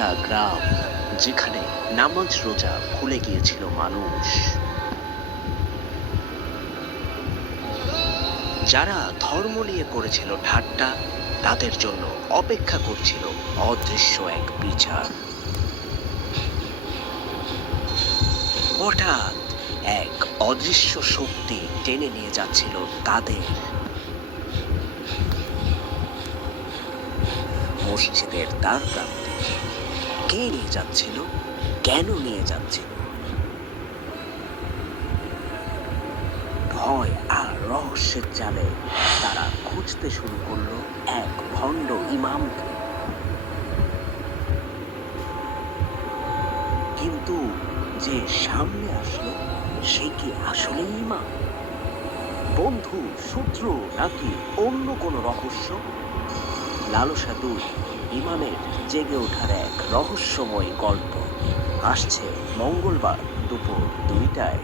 একটা গ্রাম যেখানে নামাজ রোজা ভুলে গিয়েছিল মানুষ। যারা ধর্ম নিয়ে করেছিল ঠাট্টা, তাদের জন্য অপেক্ষা করছিল অদৃশ্য এক বিচার। হঠাৎ এক অদৃশ্য শক্তি টেনে নিয়ে যাচ্ছিল তাদের। মসজিদের দ্বার প্রান্তে কে নিয়ে যাচ্ছিল, কেন নিয়ে যাচ্ছিল? ভয় আর রহস্যের জালে তারা খুঁজতে শুরু করলো এক ভণ্ড ইমামকে। কিন্তু যে সামনে আসলো, সে কি আসলে ইমাম, বন্ধু, শত্রু, নাকি অন্য কোনো রহস্য? লালসা 2, ইমামের জেগে ওঠার এক রহস্যময় গল্প, আসছে মঙ্গলবার দুপুর 2টায়।